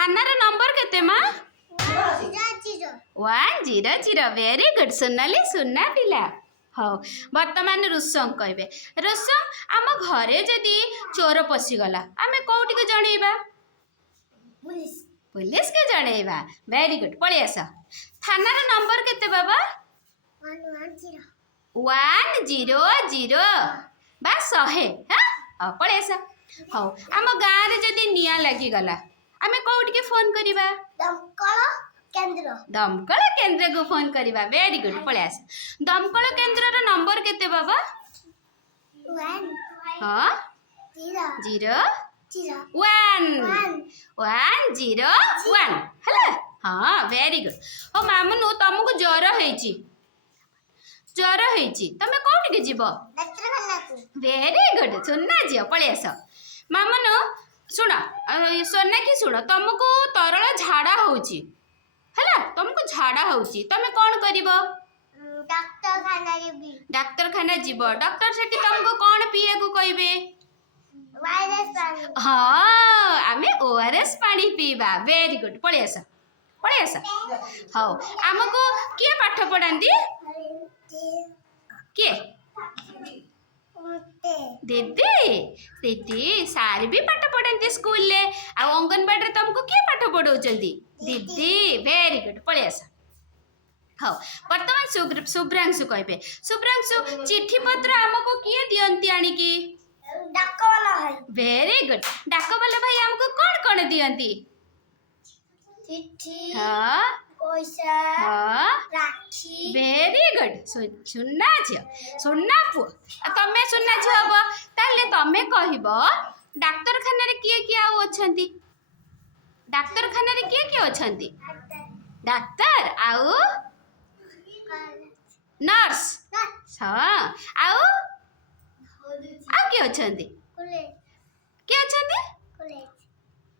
थानार number केते मा 100 very good Sonali सुना पिला हाँ बर्तमान रुसम कहे रुसम आम घरे जदि चोर पशिगला आम कौटी के जनइबा पुलिस के जनइबा वेरी गुड पळि आस थानार नंबर केते बाबा 100 बा 100 हाँ पळि आस हाँ आम गाँव रे जदि निया लागिगला आम कौटी के फोन करिबा दमकल केंद्र को फोन करिबा वेरी गुड पळि आस दमकल केंद्र रो नंबर केते बाबा 1 हला हाँ वेरी गुड ओ मामुनु तुमको ज्वर होईची तमे कोठी के जीवो वेरी गुड सुनना जियो पळि आस मामुनु सुन सोना की सुन तुमको तरल झाड़ा होची हला तुमको झाड़ा होची तमे कोन करिवो डाक्तरखाना जीव डॉक्टर सेठी तुमको कौन पिए को कहबे हाँ आमे ओआरएस पानी पीबा वेरी गुड पळि आस हाँ आमको किए पाठ पढ़ाती किए दीदी सार भी पाठ पढ़ाती स्कूल ले आ अंगनवाड़ी रे तुमको किए पाठ पढ़ाउछंती दीदी वेरी गुड पळि आस हाँ बर्तमान शुभ्रांशु कहे शुभ्रांशु चिट्ठी पत्र आमको किए दियंती आनिकी डाकवाला है वेरी गुड डाकवाला भाई हमको कौन दियंती चिट्ठी हाँ पैसा हाँ राखी वेरी गुड सुनना झियो सुनना पु तमे सुनना झियो हम ताले तमे कहबो डाक्तरखाना रे किए आउ अछंती डाक्तरखाना रे किए अछंती डाक्तर आउ नर्स हाँ आउ किए अछंती किए अछंती